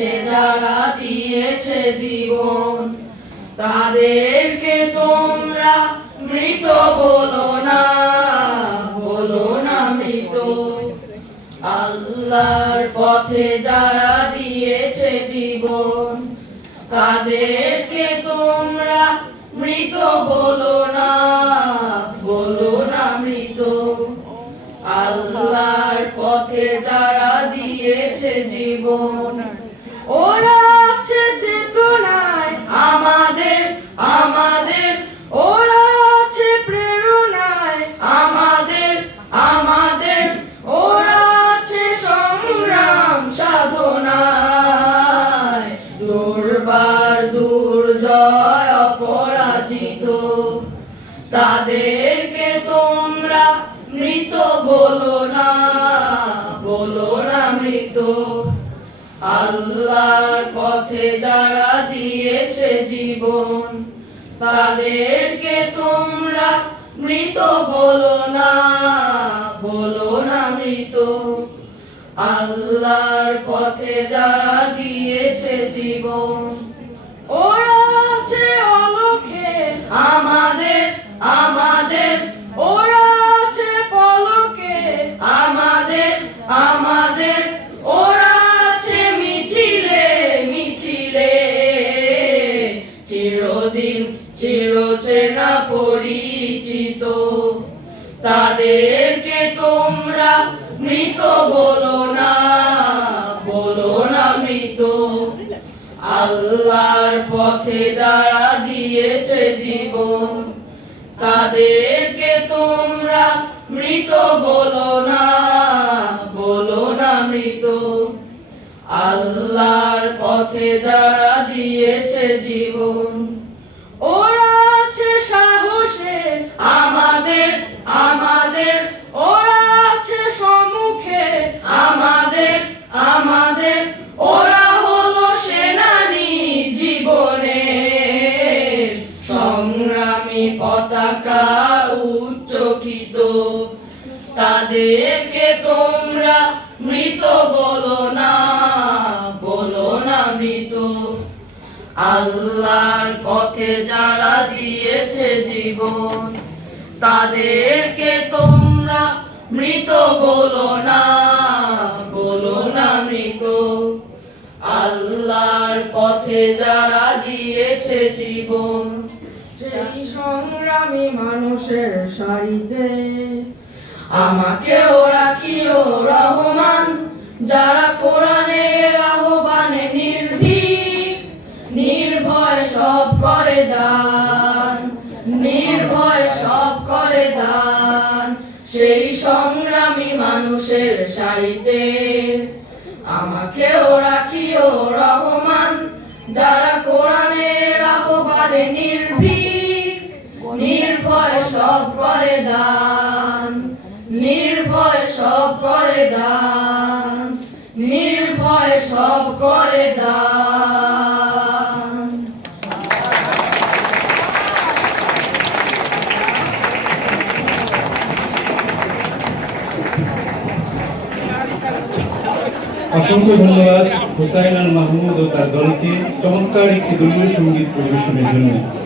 পথে যারা দিয়েছে জীবন, তাদেরকে তোমরা মৃত বলো না, বলো না মৃত। আল্লাহর পথে যারা দিয়েছে জীবন, তাদেরকে তোমরা মৃত বলো না, বলো না মৃত। আল্লাহর পথে যারা দিয়েছে জীবন, ওরা আছে চেতনায় আমাদের, আমাদের। ওরা আছে প্রেরণায় আমাদের, আমাদের। ওরা আছে সংগ্রাম সাধনায়, দুর্বার দুর্জয় অপরাজিত। তাদেরকে তোমরা মৃত বলো না, বলো না মৃত। আল্লাহর পথে যারা দিয়েছে জীবন, তাদেরকে তোমরা মৃত বলো না, বলো না মৃত। আল্লাহর পথে যারা দিয়েছে জীবন, ওরা আছে অলখে আমাদের, আমাদের। ওরা আছে পলকে আমাদের, আমাদের। ওরা আছে মিছিলে, মিছিলে। চিরদিন চিরচেনা পরিচিত, তাদেরকে তোমরা মৃত বলো না, বলো না মৃত। আল্লাহর পথে যারা দিয়েছে জীবন, তাদেরকে তোমরা মৃত বলো না, বলো না মৃত। আল্লাহর পথে যারা দিয়েছে জীবন, ওরা আছে সাহসে আমাদের, আমাদের। ওরা আছে সম্মুখে আমাদের, আমাদের। ওরা হলো সেনানী জীবনের, সংগ্রামী পতাকা উচ্চকিত। তাদেরকে তোমরা মৃত বলো না, বলো না মৃত। আল্লাহর পথে যারা দিয়েছে জীবন, তাদেরকে তোমরা মৃত বলো না, বলো না মৃত। আল্লাহর পথে যারা দিয়েছে জীবন, সেই সংগ্রামী মানুষের সারিতে আমাকেও রাখিও রহমান, যারা কোরআনের আহ্বানে নির্ভীক, নির্ভয় সব করে দান, নির্ভয় সব করে দান। সেই সংগ্রামী মানুষের সারিতে আমাকেও রাখিও রহমান, যারা কোরআনের আহ্বানে নির্ভীক, নির্ভয় সব করে দান, নির্ভয় সব করে দান, নির্ভয় সব করে দান। অসংখ্য ধন্যবাদ হুসাইন আল মাহমুদ ও তার দলকে চমৎকার একটি দলীয় সঙ্গীত পরিবেশনের জন্য।